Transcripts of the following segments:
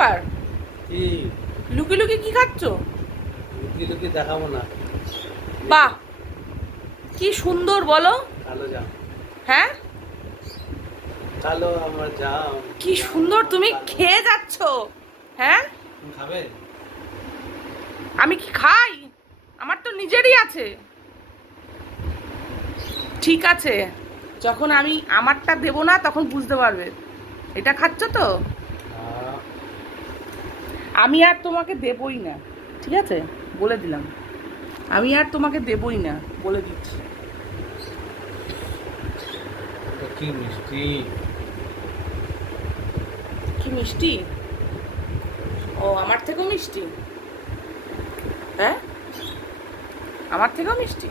ব্যাপার কি? লুকি লুকি কি খাচ্ছ? লুকি লুকি দেখাবো না। বাহ! কি সুন্দর বলো। কালো জাম। হ্যাঁ? কালো আমার জাম। কি সুন্দর তুমি খেয়ে যাচ্ছ। হ্যাঁ? খাবে? আমি কি খাই? আমার তো নিজেরই আছে। ঠিক আছে। যখন আমি আমারটা দেবো না তখন বুঝতে পারবে। এটা খাচ্ছ তো? আমি আর তোমাকে দেবই না ঠিক আছে? বলে দিলাম। আমি আর তোমাকে দেবই না বলে দিচ্ছি। কি মিষ্টি? কি মিষ্টি? ও আমার থেকেও মিষ্টি? হ্যাঁ? আমার থেকেও মিষ্টি?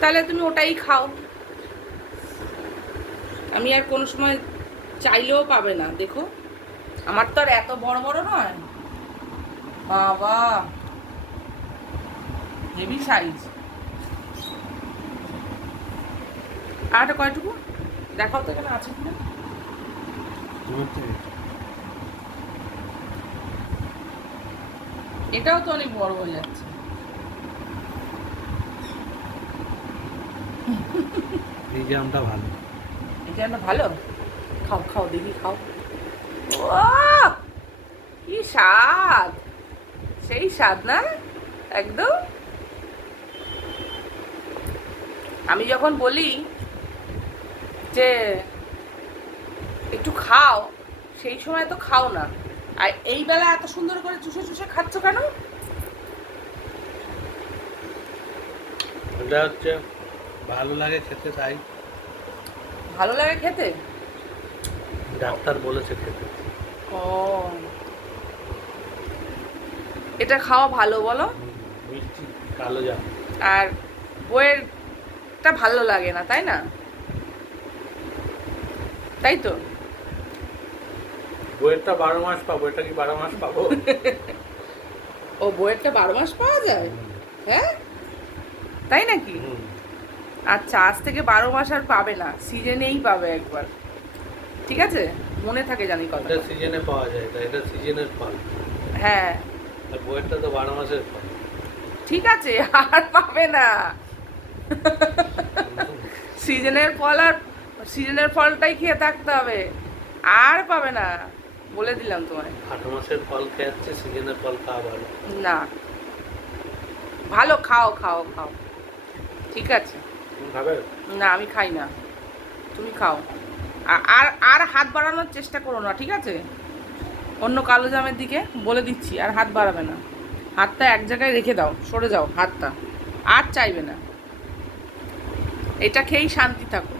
তাহলে তুমি ওটাই খাও। আমি আর কোনো সময় চাইলেও পাবে না দেখো। আমার তো আর এত বড় বড় নয়। বাবা। হেভি সাইজ আর কয়টুকু? দেখাও তো এখানে আছে কিনা। এটাও তো অনেক বড় হয়ে যাচ্ছে। এই জামটা ভালো। এটা একটা ভালো? খাও খাও দেখি খাও। কি স্বাদ। সেই স্বাদ না? একদম। আমি যখন বলি যে একটু খাও সেই সময় তো খাও না। আর এই বেলা এত সুন্দর করে চুষে চুষে খাচ্ছ কেন? এটা হচ্ছে ভালো লাগে খেতে তাই। ভালো লাগে খেতে? ডাক্তার বলেছে খেতে। ও। এটা খাওয়া ভালো বলো? মিষ্টি কালো জাম। আর বইয়েরটা ভালো লাগে না তাই না? তাই তো? বইয়েরটা বারো মাস পাবো এটা কি বারো মাস পাবো? ও বইয়েরটা বারো মাস পাওয়া যায়? হ্যাঁ? তাই নাকি? আচ্ছা আজ থেকে বারো মাস আর পাবে না সিজনেই পাবে একবার। ঠিক আছে? মনে থাকে জানি কথা এটা সিজনে পাওয়া যায় এটা এটা সিজনের ফল। হ্যাঁ। আর বইয়েরটা তো বারো মাসের ফল। ঠিক আছে আর পাবে না। সিজনের ফল আর সিজনের ফলটাই খেয়ে থাকতে হবে। আর পাবে না। বলে দিলাম তোমায়। আট মাসের ফল খেয়ে যাচ্ছে সিজনের ফল খাওয়া ভালো। না। ভালো খাও খাও খাও। ঠিক আছে। তুমি খাবে? না আমি খাই না। তুমি খাও। আর আর হাত বাড়ানোর চেষ্টা করো না, ঠিক আছে? অন্য কালো জামের দিকে বলে দিচ্ছি, আর হাত বাড়াবে না। হাতটা এক জায়গায় রেখে দাও, সরে যাও, হাতটা। আর চাইবে না। এটা খেয়েই শান্তি থাকো।